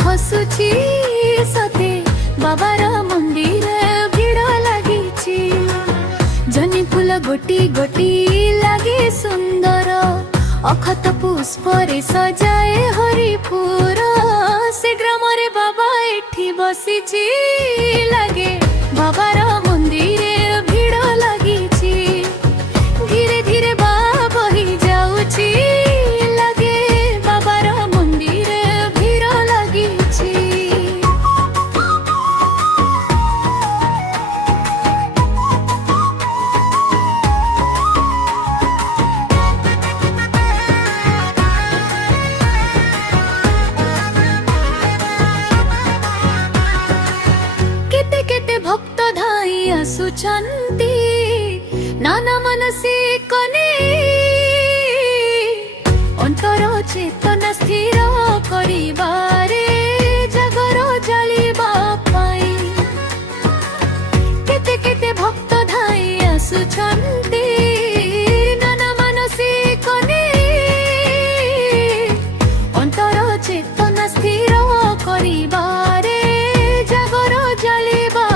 ଖସୁଛି ସତେ ବାବାର ମନ୍ଦିର ଭିଡ଼ ଲାଗିଛି। ଜହ୍ନି ଫୁଲ ଗୋଟି ଗୋଟି ଲାଗେ ସୁନ୍ଦର, ଅକ୍ଷତ ପୁଷ୍ପରେ ସଜାଏ ହରିପୁର। ସେ ଗ୍ରାମରେ ବାବା ଏଠି ବସିଛି, ଲାଗେ ବାବାର ମନ୍ଦିରେ ଭିଡ଼ ଲାଗିଛି। ଧୀରେ ଧୀରେ ବାବା ବହି ଯାଉଛି, ଲାଗେ ବାବାର ମନ୍ଦିରେ ଭିଡ଼ ଲାଗିଛି। ভক্ত ধাই আসুছন্তি নানা মানসিক নেই, অন্তর চেতনা স্থির করিবারে জাগর জালিবা পাই। কেতে কেতে ভক্ত ধাই আসুছন্তি নানা মানসিক নেই, অন্তর চেতনা স্থির করিবারে জাগর জালিবা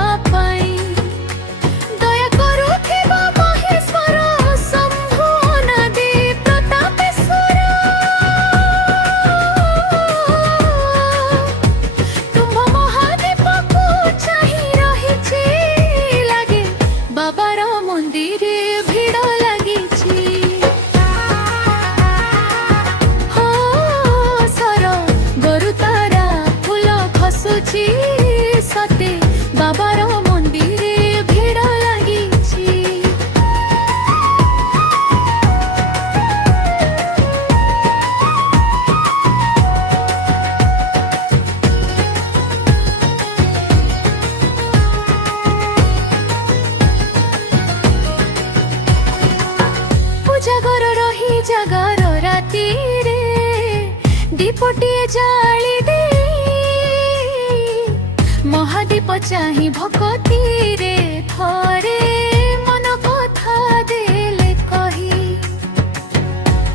সতে বাবার মন্দিরে ভিড় লাগিছি। পূজা ঘর রহি জাগর রাতিরে দীপটিয়ে জালি দে, মহাদীপ চাহি ভকতিরে থরে মন কথা দেলে কহি।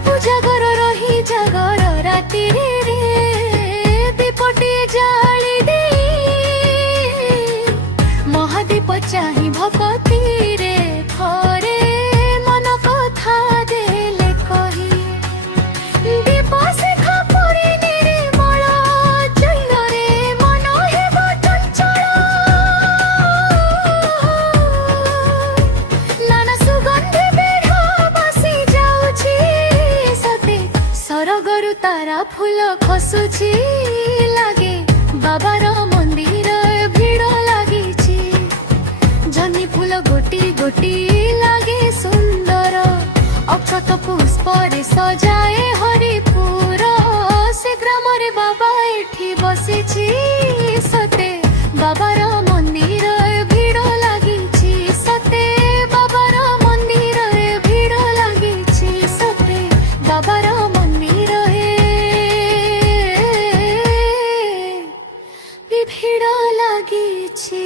পূজা ঘর রহি জাগর রাতিরে রে দীপটিয়ে জালি দে, মহাদীপ চাহি ভকতিরে থরে মন কথা দেলে কহি। দীপ শিখা পরি নির্মল জৈନରେ মন হেব চঞ্চল, নানা সুগন্ধি বেঢ় বাসি যাଉଛି সতে ସରଗରୁ ତାରା ଫୁଲ ଖସୁଛି, ଲାଗେ ବାବାର ମନ୍ଦିର ଭିଡ଼ ଲାଗିଛି। ଜହ୍ନି ଫୁଲ ଗୋଟି ଗୋଟି ଲାଗେ ସୁନ୍ଦର, ଅକ୍ଷତ ପୁଷ୍ପରେ ସଜାଏ ହରିପୁର। ସେ ଗ୍ରାମରେ ବାବା ଏଠି ବସିଛି, ସତେ ବାବାର ମନ୍ଦିର ଭିଡ଼ ଲାଗିଛି। ସତେ ବାବାର ମନ୍ଦିର ଭିଡ଼ ଲାଗିଛି, ସତେ ବାବାର ମନ୍ଦିର ଭିଡ଼ ଲାଗିଛି।